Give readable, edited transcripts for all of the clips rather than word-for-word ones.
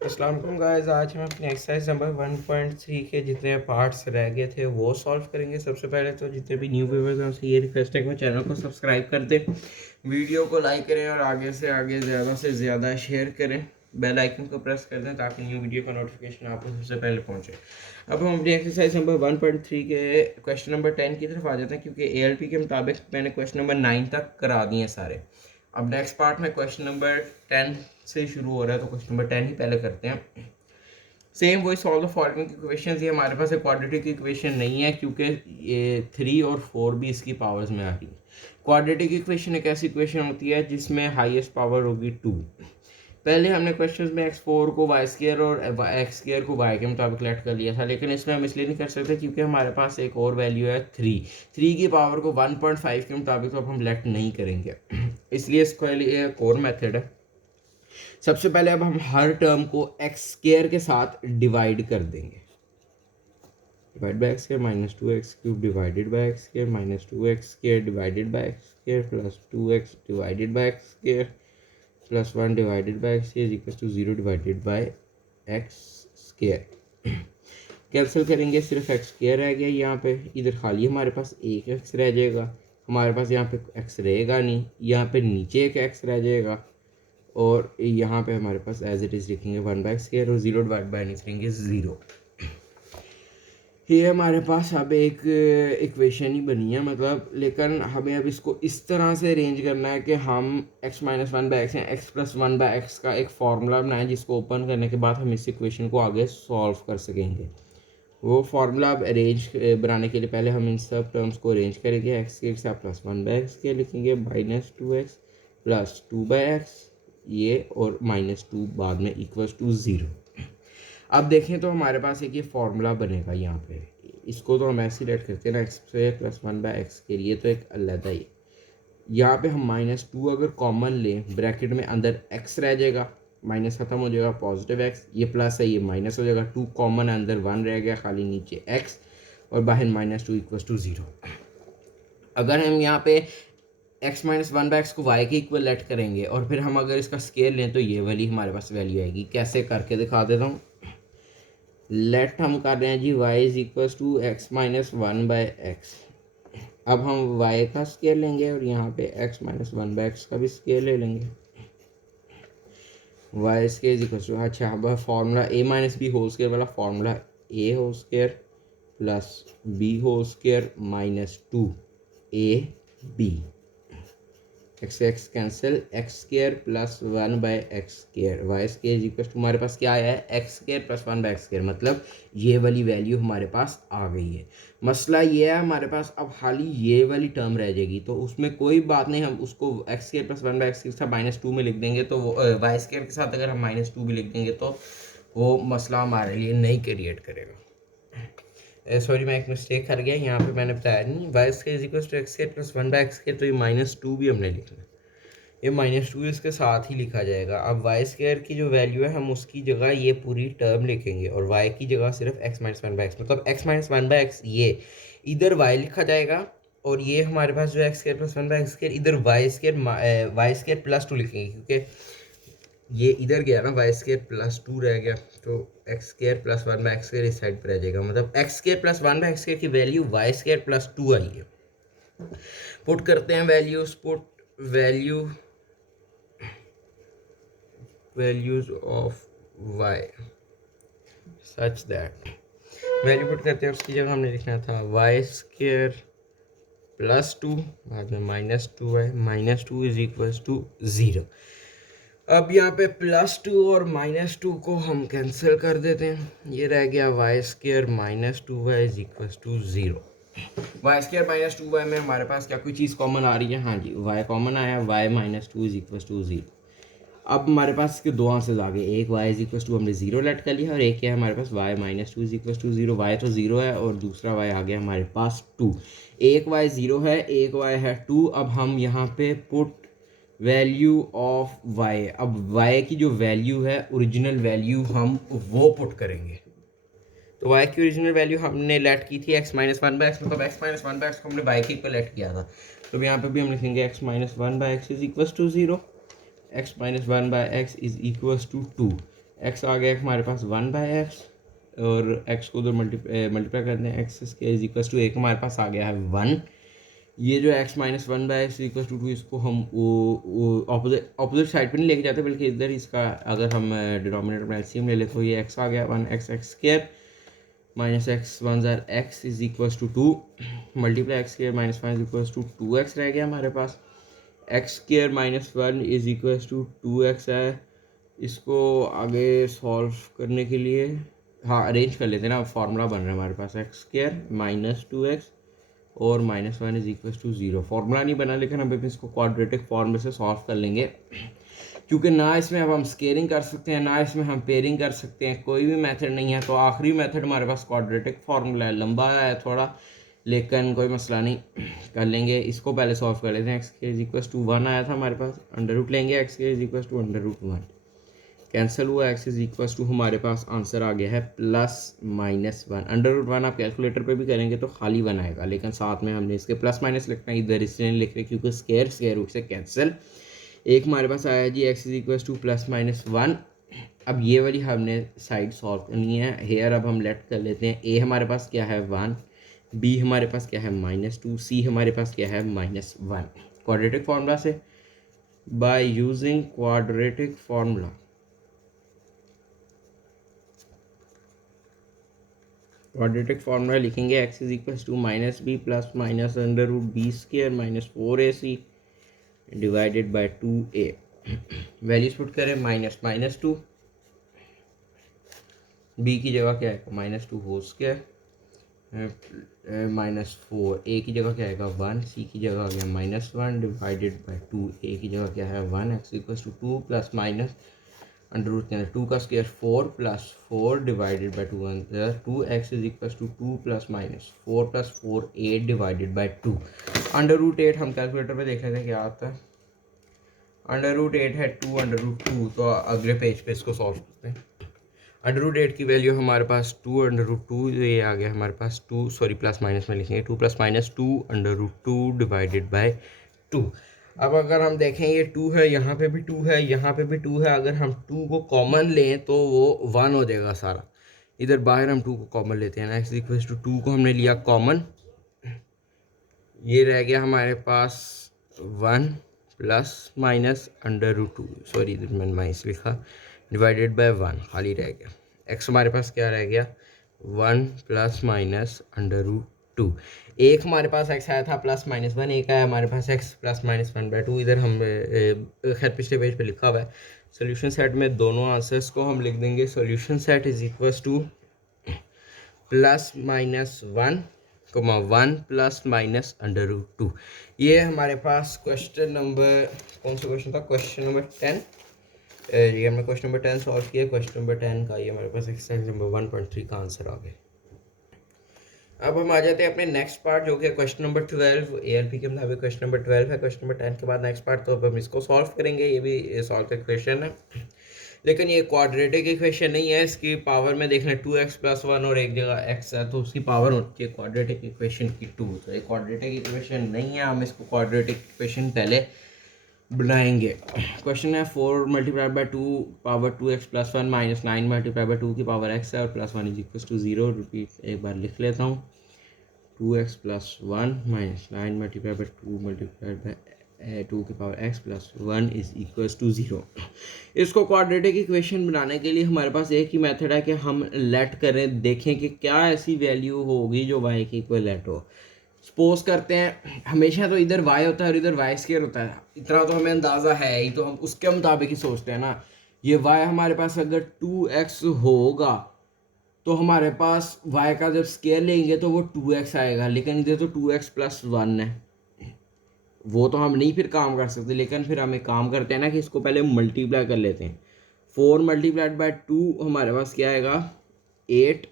अस्सलाम वालेकुम गाइस। आज हम अपनी एक्सरसाइज नंबर 1.3 के जितने पार्ट्स रह गए थे वो सॉल्व करेंगे। सबसे पहले तो जितने भी न्यू व्यूअर्स हैं उनसे ये रिक्वेस्ट है कि वो चैनल को सब्सक्राइब कर दें, वीडियो को लाइक करें और आगे से आगे ज़्यादा से ज़्यादा शेयर करें। बेल आइकन को प्रेस कर दें ताकि न्यू वीडियो का नोटिफिकेशन आपको सबसे पहले पहुंचे। अब हम अपनी एक्सरसाइज नंबर 1.3 के क्वेश्चन नंबर 10 की तरफ आ जाते हैं, क्योंकि ALP के मुताबिक मैंने क्वेश्चन नंबर 9 तक करा दिए हैं सारे। अब नेक्स्ट पार्ट में क्वेश्चन नंबर 10 से शुरू हो रहा है, तो क्वेश्चन नंबर 10 ही पहले करते हैं। सेम वही सॉल्व द फॉलोइंग इक्वेशन। ये हमारे पास एक क्वाड्रेटिक इक्वेशन नहीं है क्योंकि ये 3 और 4 भी इसकी पावर्स में आ रही है। क्वाड्रेटिक इक्वेशन एक ऐसी इक्वेशन होती है जिसमें हाईएस्ट पावर होगी 2। पहले हमने क्वेश्चंस में x4 को y स्क्वायर और x स्क्वायर को y के मुताबिक लेट कर लिया था, लेकिन इसमें हम इसलिए नहीं कर सकते क्योंकि हमारे पास एक और वैल्यू है 3 की पावर को 1.5 के मुताबिक तो अब हम लेट नहीं करेंगे। इसलिए इसके लिए एक और मेथड है। सबसे पहले अब हम हर टर्म को एक्स स्क्वायर के साथ डिवाइड कर देंगे। Divide by X square minus 2x cube divided by X square minus 2x square divided by X square plus 2x divided by X square plus 1 divided by X is equal to 0 divided by X square. Cancel करेंगे, सिर्फ x square रह गया यहाँ पे। इधर खाली हमारे पास एक एक्स रह जाएगा, हमारे पास यहाँ पे एक्स रहेगा नहीं, यहाँ पे नीचे एक एक्स रह जाएगा और यहाँ पे हमारे पास एज इट इज़ लिखेंगे 1/स्क्वायर और 0 डिवाइड बाई लिखेंगे 0। ये हमारे पास अब एक इक्वेशन ही बनी है, मतलब, लेकिन हमें अब इसको इस तरह से अरेंज करना है कि हम x-1/x या x+1/x का एक फार्मूला बनाएं जिसको ओपन करने के बाद हम इस इक्वेशन को आगे सॉल्व कर सकेंगे। वो फार्मूला अब अरेंज बनाने के लिए पहले हम इन सब टर्म्स को अरेंज करेंगे। x के साथ +1/x के लिखेंगे, -2x प्लस 2/x ये और -2 बाद में इक्वल्स टू 0। अब देखें तो हमारे पास एक ये फार्मूला बनेगा यहाँ पे। इसको तो हम ऐसे लेट करते हैं ना, x+1/x के लिए तो एक अलग ही। यहाँ पे हम -2 अगर कॉमन लें, ब्रैकेट में अंदर x रह जाएगा, माइनस ख़त्म हो जाएगा, पॉजिटिव x, ये प्लस है ये माइनस हो जाएगा, 2 कॉमन है, अंदर 1 रह गया खाली, नीचे x और बाहर -2 इक्वल्स टू 0। अगर हम यहाँ पे x-1/x को y के इक्वल लेट करेंगे और फिर हम अगर इसका स्केयर लें तो ये वाली हमारे पास वैल्यू आएगी। कैसे करके दिखा देता हूँ। लेट हम कर रहे हैं जी y is equal to x-1/x। अब हम y का स्केयर लेंगे और यहाँ पे x-1/x का भी स्केयर ले लेंगे। y square is equal to, अच्छा अब फार्मूला a-b होल स्केयर वाला formula, a whole square plus b whole square -2ab, x cancel, x square plus 1/x square, y square equal to हमारे पास क्या आया है x square plus 1/x square, मतलब ये वाली वैल्यू हमारे पास आ गई है। मसला ये है हमारे पास अब खाली ये वाली टर्म रह जाएगी, तो उसमें कोई बात नहीं, हम उसको x square plus 1/x square के साथ -2 में लिख देंगे, तो वो y स्केयर के साथ अगर हम -2 भी लिख देंगे तो वो मसला हमारे लिए नहीं क्रिएट करेगा। सॉरी मैं एक मिस्टेक कर गया, यहाँ पे मैंने बताया नहीं, y square is equal to x square plus 1/x square, तो ये -2 भी हमने लिखना है, ये -2 इसके साथ ही लिखा जाएगा। अब वाई स्क्वायर की जो वैल्यू है हम उसकी जगह ये पूरी टर्म लिखेंगे और वाई की जगह सिर्फ x-1/x, मतलब x-1/x ये इधर y लिखा जाएगा और ये हमारे पास जो x square plus 1/x square इधर y स्क्वायर प्लस 2 लिखेंगे, क्योंकि ये इधर गया ना, वाई स्क्वायर प्लस 2 रह गया, तो x square plus 1/x square इस साइड पर रह जाएगा, मतलब x square plus 1/x square की वैल्यू वाई स्क्वायर प्लस 2 आई है। पुट करते हैं values, put values of y such that, value put करते हैं, उसकी जगह हमने लिखना था वाई स्क्वायर प्लस 2 बाद में -2 है, -2 इज इक्वल टू 0। अब यहाँ पे +2 और -2 को हम कैंसिल कर देते हैं, ये रह गया y square -2y is equal to 0। Y square -2y में हमारे पास क्या कोई चीज़ कॉमन आ रही है? हाँ जी, y कॉमन आया, y -2 इज इक्वल टू 0। अब हमारे पास इसके दो आंसर्स आ गए, एक y इज इक्वल टू हमने 0 लेट कर लिया और एक क्या है हमारे पास y -2 is equal to 0। y तो 0 है और दूसरा y आ गया हमारे पास 2। एक y 0 है, एक y है 2। अब हम यहाँ पे पुट वैल्यू ऑफ y, अब y की जो वैल्यू है ओरिजिनल वैल्यू हम वो पुट करेंगे। तो y की ओरिजिनल वैल्यू हमने लेट की थी x-1/x, मतलब x-1/x को हमने y के इक्वल लेट किया था, तो यहाँ पे भी हम लिखेंगे x-1/x is equal to 0, x-1/x is equal to 2। X आ गया हमारे पास 1/x, और एक्स को उधर मल्टीप्लाई करते हैं, x square is equal to, एक हमारे पास आ गया है 1। ये जो x minus 1/x equal to 2, इसको हम ऑपोजिट साइड पे नहीं लेके जाते, बल्कि इधर इसका अगर हम डिनोमिनेटर में एलसीएम ले लें तो ये x आ गया 1x x square minus x 1 ज़ार x is equal to 2 multiply x square minus 1 is equal to 2x रह गया हमारे पास। X square minus 1 is equal to 2x है। इसको आगे सॉल्व करने के लिए हाँ अरेंज कर लेते हैं ना, फार्मूला बन रहा है हमारे पास एक्स स्क्वायर माइनस 2x और minus 1 is equal to 0। Formula नहीं बना, लेकिन हम इसको क्वाड्रेटिक फॉर्म में से सॉल्व कर लेंगे, क्योंकि ना इसमें अब हम स्केलिंग कर सकते हैं ना इसमें हम पेयरिंग कर सकते हैं, कोई भी मेथड नहीं है। तो आखिरी मेथड हमारे पास क्वाड्रेटिक फार्मूला है, लंबा है थोड़ा, लेकिन कोई मसला नहीं, कर लेंगे। इसको पहले सॉल्व कर लेते हैं। एक्स के इज इक्वल टू 1 आया था हमारे पास, अंडर रूट लेंगे, एक्स के is equal to under root 1 cancel हुआ, एक्स इज इक्वल टू हमारे पास आंसर आ गया है प्लस माइनस 1। अंडर रूट 1 आप कैलकुलेटर पे भी करेंगे तो खाली 1 आएगा, लेकिन साथ में हमने इसके प्लस माइनस लिखना है, इधर इसलिए लिख रहे क्योंकि स्क्वायर रूट से कैंसिल। एक हमारे पास आया जी x is equal to plus minus 1। अब ये वाली हमने साइड सॉल्व करनी है। हेयर अब हम लेट कर लेते हैं। ए हमारे पास क्या है 1, बी हमारे पास क्या है -2, सी हमारे पास क्या है -1। क्वाड्रेटिक फार्मूला से, by using quadratic formula, quadratic formula लिखेंगे x is equal to -b plus minus under root b square minus 4ac divided by 2a। Values put करें, माइनस माइनस 2, बी की जगह क्या है -2 होल स्क्वायर -4, ए की जगह क्या आएगा 1, सी की जगह आ गया -1 डिवाइडेड बाय 2, ए की जगह क्या है 1, x equal to 2 plus minus under root के अंदर 2 का स्क्वायर 4 प्लस 4 डिवाइडेड बाई 2 अंदर 2, x is equal to 2 plus minus 4 plus 4 8 divided by 2। Under root 8 हम कैलकुलेटर पे देख लेते हैं क्या आता है। अंडर रूट 8 है 2 अंडर रूट 2, तो अगले पेज पे इसको सॉल्व करते हैं। अंडर रूट 8 की वैल्यू हमारे पास 2 अंडर रूट 2, ये आ गया हमारे पास 2, सॉरी प्लस माइनस में लिखेंगे 2 plus minus 2 under root 2 divided by 2। अब अगर हम देखें ये 2 है, यहाँ पे भी 2 है, यहाँ पे भी 2 है, अगर हम 2 को कॉमन लें तो वो 1 हो जाएगा सारा। इधर बाहर हम 2 को कॉमन लेते हैं ना, एक्स इक्वल टू 2 को हमने लिया कॉमन, ये रह गया हमारे पास 1 plus minus under root 2, sorry इधर मैंने माइनस लिखा, डिवाइडेड बाय 1 खाली रह गया। एक्स हमारे पास क्या रह गया 1 प्लस माइनस अंडर रूट 2। एक हमारे पास एक्स आया था प्लस माइनस 1, एक आया हमारे पास एक्स प्लस माइनस 1/2। इधर हम खैर पिछले पेज पे लिखा हुआ है। सोल्यूशन सेट में दोनों आंसर्स को हम लिख देंगे। Solution set is equal to plus minus 1 plus minus under root 2। ये हमारे पास क्वेश्चन नंबर, कौन सा क्वेश्चन था, क्वेश्चन नंबर 10। ये हमने क्वेश्चन नंबर 10 सॉल्व किया। क्वेश्चन नंबर 10 का ये हमारे पास एक्सरसाइज नंबर 1.3 का आंसर आ गया। अब हम आ जाते हैं अपने नेक्स्ट पार्ट, जो कि क्वेश्चन नंबर 12 एएलपी के मुताबिक क्वेश्चन नंबर 12 है। क्वेश्चन नंबर 10 के बाद नेक्स्ट पार्ट, तो अब हम इसको सॉल्व करेंगे। ये भी सॉल्व का क्वेश्चन है, लेकिन ये क्वाड्रेटिक इक्वेशन नहीं है। इसकी पावर में देख लें 2x प्लस 1 और एक जगह x है, तो उसकी पावर होती है क्वाड्रेटिक इक्वेशन की 2। तो ये क्वाड्रेटिक इक्वेशन नहीं है, हम इसको क्वाड्रेटिक इक्वेशन पहले बनाएंगे। क्वेश्चन है 4 multiply by 2 power 2x plus 1 minus 9 multiply by 2 की पावर x है, और plus 1 is equal to 0। Repeat एक बार लिख लेता हूँ, 2x plus 1 minus 9 multiply by 2 multiply by 2 की power x plus 1 is equal to 0। इसको क्वाड्रेटिक इक्वेशन बनाने के लिए हमारे पास एक ही मेथड है कि हम लेट करें, देखें कि क्या ऐसी वैल्यू होगी जो y के इक्वलेंट हो। सपोज करते हैं हमेशा तो इधर y होता है और इधर y स्क्वायर होता है, इतना तो हमें अंदाज़ा है ही, तो हम उसके मुताबिक ही सोचते हैं ना। ये y हमारे पास अगर 2x होगा तो हमारे पास y का जब स्क्वायर लेंगे तो वो 2x आएगा, लेकिन इधर तो 2x प्लस 1 है, वो तो हम नहीं फिर काम कर सकते। लेकिन फिर हम एक काम करते हैं ना कि इसको पहले मल्टीप्लाई कर लेते हैं। 4 मल्टीप्लाइड बाई 2 हमारे पास क्या आएगा 8,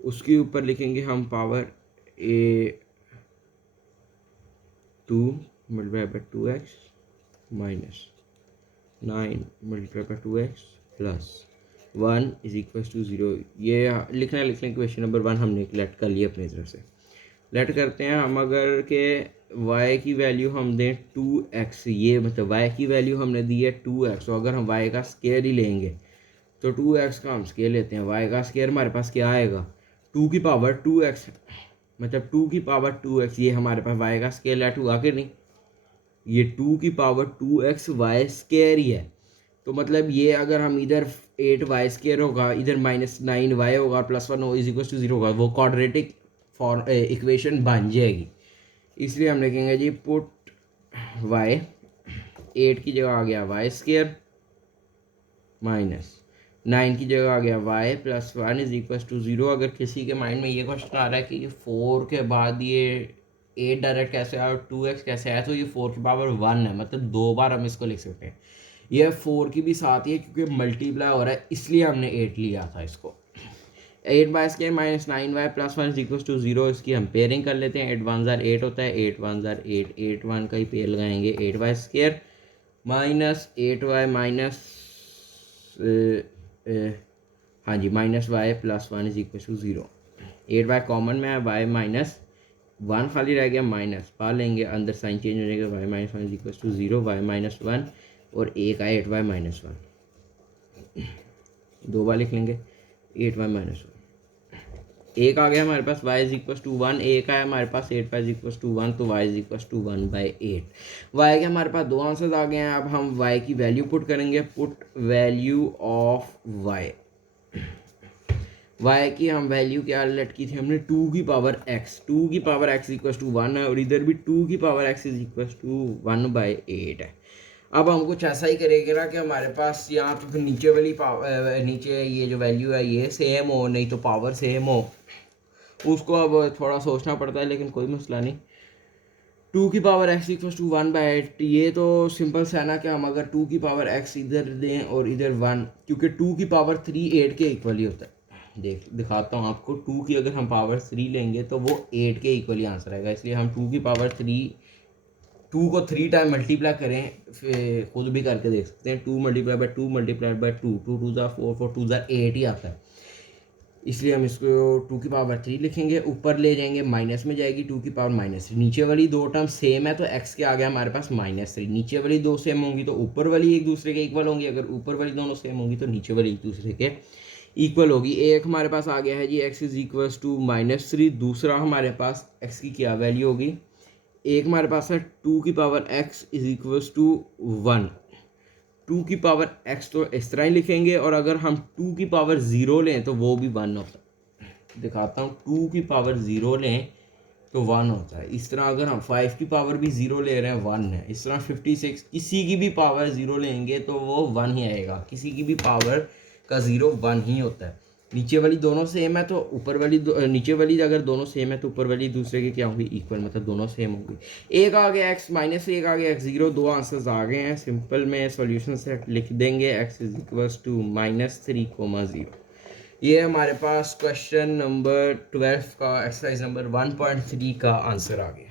उसके ऊपर लिखेंगे हम power 2 multiply by 2x minus 9 multiply by 2x plus 1 is equal to 0। ये लिखना लिख लें, क्वेश्चन नंबर 1 हमने लेट कर लिया अपनी तरफ से। लेट करते हैं हम, अगर के y की वैल्यू हम दें 2x, ये मतलब y की वैल्यू हमने दी है 2x, तो अगर हम y का स्क्वायर ही लेंगे तो 2x का हम स्केयर लेते हैं, y का स्केयर हमारे पास क्या आएगा 2 की पावर 2x, मतलब 2 की पावर 2x, ये हमारे पास y का स्केयर है 2 आके नहीं, ये 2 की पावर 2x y स्केयर ही है। तो मतलब ये अगर हम इधर 8y स्केयर होगा, इधर -9y होगा और +1 इज इक्वल टू 0 होगा, वो क्वाड्रेटिक फॉर इक्वेशन बन जाएगी। इसलिए हम लिखेंगे जी पुट y, 8 की जगह आ गया y स्केयर -9 की जगह आ गया y +1 इज इक्वल टू 0। अगर किसी के माइंड में ये क्वेश्चन आ रहा है कि 4 के बाद ये 8 डायरेक्ट कैसे आया और 2x कैसे आया, तो ये 4 की पावर 1 है, मतलब 2 बार हम इसको लिख सकते हैं। ये 4 की भी साथ ही है क्योंकि मल्टीप्लाई हो रहा है, इसलिए हमने 8 लिया था इसको। 8y² -9y +1 is equal to 0, इसकी हम पेयरिंग कर लेते हैं। 8 1 ज़ार 8 होता है, 8 1 ज़ार 8, 8 1 का ही पेयर लगाएंगे, 8y² -8y माइनस हाँ जी -y +1 is equal to 0। 8y common में है, y -1 खाली रह गया, माइनस पा लेंगे, अंदर साइन चेंज हो जाएगा, y -1 is equal to 0, y -1 और एक आए 8y -1, दो बार लिख लेंगे 8y -1, एक आ गया हमारे पास y इज इक्वल टू 1, एक आया हमारे पास 8y इज इक्वल टू 1, तो y is equal to 1/8। y के हमारे पास दो आंसर्स आ गए हैं। अब हम y की वैल्यू पुट करेंगे, पुट वैल्यू ऑफ y की हम वैल्यू क्या लटकी थी हमने 2 की पावर x, 2 की पावर x इक्वल टू 1 है और इधर भी 2 की power x is equal to 1/8 है। अब हम कुछ ऐसा ही करेंगे ना कि हमारे पास यहाँ पे फिर नीचे वाली पावर, नीचे ये जो वैल्यू है ये सेम हो, नहीं तो पावर सेम हो, उसको अब थोड़ा सोचना पड़ता है, लेकिन कोई मसला नहीं। 2 की पावर x इक्वल टू 1/8, ये तो सिंपल सा है ना कि हम अगर 2 की पावर x इधर दें और इधर 1, क्योंकि 2 की पावर 3 8 के इक्वल ही होता है। दिखाता हूँ आपको, 2 की अगर हम पावर 3 लेंगे तो वो 8 के इक्वली आंसर आएगा, इसलिए हम 2 की पावर 3, 2 को 3 टाइम मल्टीप्लाई करें, फिर खुद भी करके देख सकते हैं। 2 × 2 × 2, 2 2 ज़ा 4, 4 2 ज़ा 8 ही आता है, इसलिए हम इसको 2 की पावर 3 लिखेंगे, ऊपर ले जाएंगे माइनस में जाएगी 2 की पावर -3, नीचे वाली दो टर्म सेम है तो x के आ गया हमारे पास -3, नीचे वाली दो सेम होंगी तो ऊपर वाली एक दूसरे के इक्वल होंगी, अगर ऊपर वाली दोनों सेम होंगी तो नीचे वाली एक दूसरे के इक्वल होगी। एक हमारे पास आ गया है जी x इज इक्वल टू -3, दूसरा हमारे पास x की क्या वैल्यू होगी, एक हमारे पास है 2 की power x is equal to 1, 2 की पावर x तो इस तरह ही लिखेंगे, और अगर हम 2 की पावर 0 लें तो वो भी 1 होता है। दिखाता हूँ, 2 की पावर 0 लें तो 1 होता है। इस तरह अगर हम 5 की पावर भी 0 ले रहे हैं 1 है। इस तरह 56 किसी की भी पावर 0 लेंगे तो वो 1 ही आएगा, किसी की भी पावर का 0 1 ही होता है। नीचे वाली दोनों सेम है तो ऊपर वाली नीचे वाली अगर दोनों सेम है तो ऊपर वाली दूसरे के क्या होंगी, इक्वल, मतलब दोनों सेम होंगी। एक आ गया x -1, आ गया x 0, दो आंसर्स आ गए हैं। सिंपल में सॉल्यूशन सेट लिख देंगे, x इज इक्वल टू -3, 0। ये हमारे पास क्वेश्चन नंबर 12 का एक्सरसाइज नंबर 1.3 का आंसर आ गया।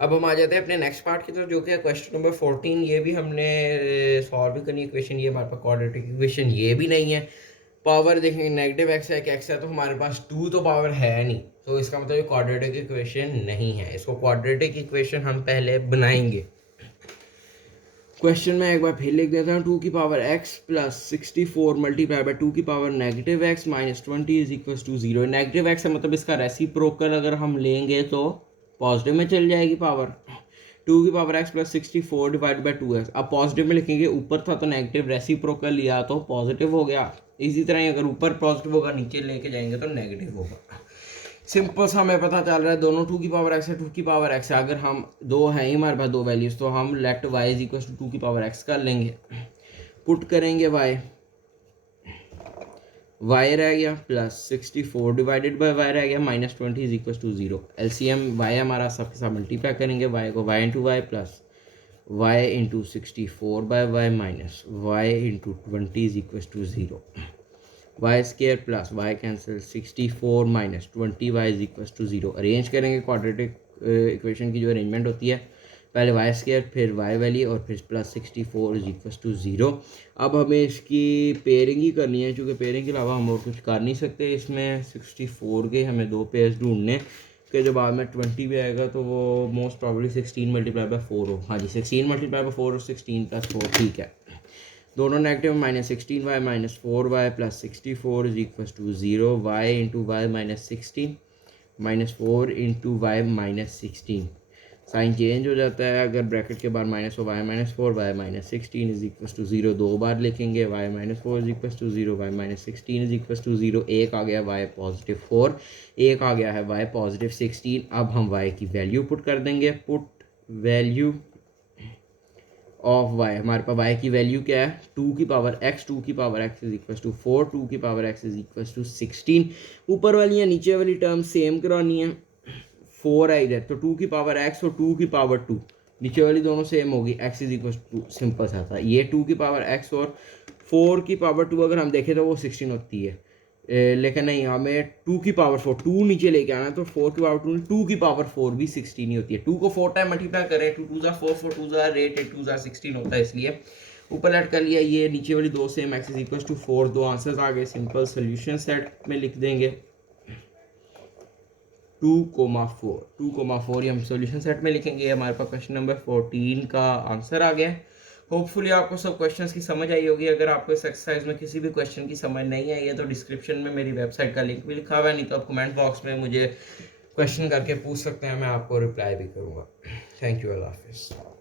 अब हम आ जाते हैं अपने नेक्स्ट पार्ट की तरफ, जो कि है क्वेश्चन नंबर 14। ये भी हमने सॉल्व करनी इक्वेशन, ये हमारे पास क्वाड्रेटिक इक्वेशन ये भी नहीं है। पावर देखेंगे, नेगेटिव x है, x है, तो हमारे पास 2 तो पावर है नहीं, तो इसका मतलब ये क्वाड्रेटिक इक्वेशन नहीं है। इसको क्वाड्रेटिक इक्वेशन हम पहले बनाएंगे। क्वेश्चन में एक बार फिर लिख देता हूँ, 2 की power x plus 64 multiply by 2 की power -x -20 is equal to 0। Negative x है मतलब इसका रेसिप्रोकल अगर हम लेंगे तो पॉजिटिव में चल जाएगी पावर। 2 की power x plus 64 divide by 2x, अब पॉजिटिव में लिखेंगे, ऊपर था तो नेगेटिव, रेसिप्रोकल लिया तो पॉजिटिव हो गया। इसी तरह ही अगर ऊपर पॉजिटिव होगा नीचे लेके जाएंगे तो नेगेटिव होगा। सिंपल सा हमें पता चल रहा है, दोनों 2 की पावर x है, 2 की पावर x है। अगर हम दो हैं ही हमारे पास दो वैल्यूज, तो हम let y is equal to 2 की पावर x कर लेंगे, पुट करेंगे y रह गया प्लस 64 डिवाइडेड बाय y रह गया -20 is equal to 0। LCM y हमारा सबके साथ मल्टीप्लाई करेंगे, y को y into y plus y into 64 by y minus y into 20 is equal to 0। y square plus y cancel 64 minus 20y is equal to 0। Arrange करेंगे quadratic equation की जो arrangement होती है, पहले y स्केयर फिर y value और फिर plus 64 is equal to 0। अब हमें इसकी पेयरिंग ही करनी है, क्योंकि पेयरिंग के अलावा हम और कुछ कर नहीं सकते। इसमें 64 के हमें दो पेयर्स ढूंढने के, जो बाद में 20 भी आएगा तो वो मोस्ट प्रॉब्ली 16 × 4 हो। हाँ जी, 16 × 4 और 16 + 4 ठीक है। दोनों negative, -16y -4y plus 64 is equal to 0, y into y -16 -4 into y -16, sign change हो जाता है। अगर ब्रैकेट के बाद माइनस हो, y -4 y -16 is equal to 0 दो बार लिखेंगे, y -4 is equal to 0 y -16 is equal to 0, एक आ गया वाई +4, एक आ गया है वाई +16। अब हम वाई की वैल्यू पुट कर देंगे, पुट वैल्यू ऑफ वाई, हमारे पास वाई की वैल्यू क्या है 2 की पावर x, 2 की power x is equal to 4, 2 की power x is equal to 16। ऊपर वाली या नीचे वाली टर्म सेम करानी है, 4 है इधर तो 2 की पावर x और 2 की पावर 2, नीचे वाली दोनों सेम होगी, x is equal to, simple सा था ये 2 की पावर x और 4 की पावर 2 अगर हम देखें तो वो 16 होती है। लेकिन नहीं, हमें 2 की पावर 4, 2 नीचे लेके आना, तो 4 की पावर 2, 2 की पावर 4 भी 16 ही होती है। 2 को 4 टाइम मल्टीप्लाई करें, 2 2 4 4 2 8 8 2 16 होता है, इसलिए ऊपर ऐड कर लिया। ये नीचे वाली दो same, x is equal to 4, दो आंसर्स आ गए, सिंपल सोल्यूशन सेट में लिख देंगे 2,4, 2,4 ये हम सोल्यूशन सेट में लिखेंगे। हमारे पास क्वेश्चन नंबर 14 का आंसर आ गया। होपफुली आपको सब क्वेश्चंस की समझ आई होगी। अगर आपको इस एक्सरसाइज में किसी भी क्वेश्चन की समझ नहीं आई है तो डिस्क्रिप्शन में मेरी वेबसाइट का लिंक भी लिखा हुआ है, नहीं तो आप कमेंट बॉक्स में मुझे क्वेश्चन करके पूछ सकते हैं, मैं आपको रिप्लाई भी करूँगा। थैंक यू, अल्लाह हाफिज़।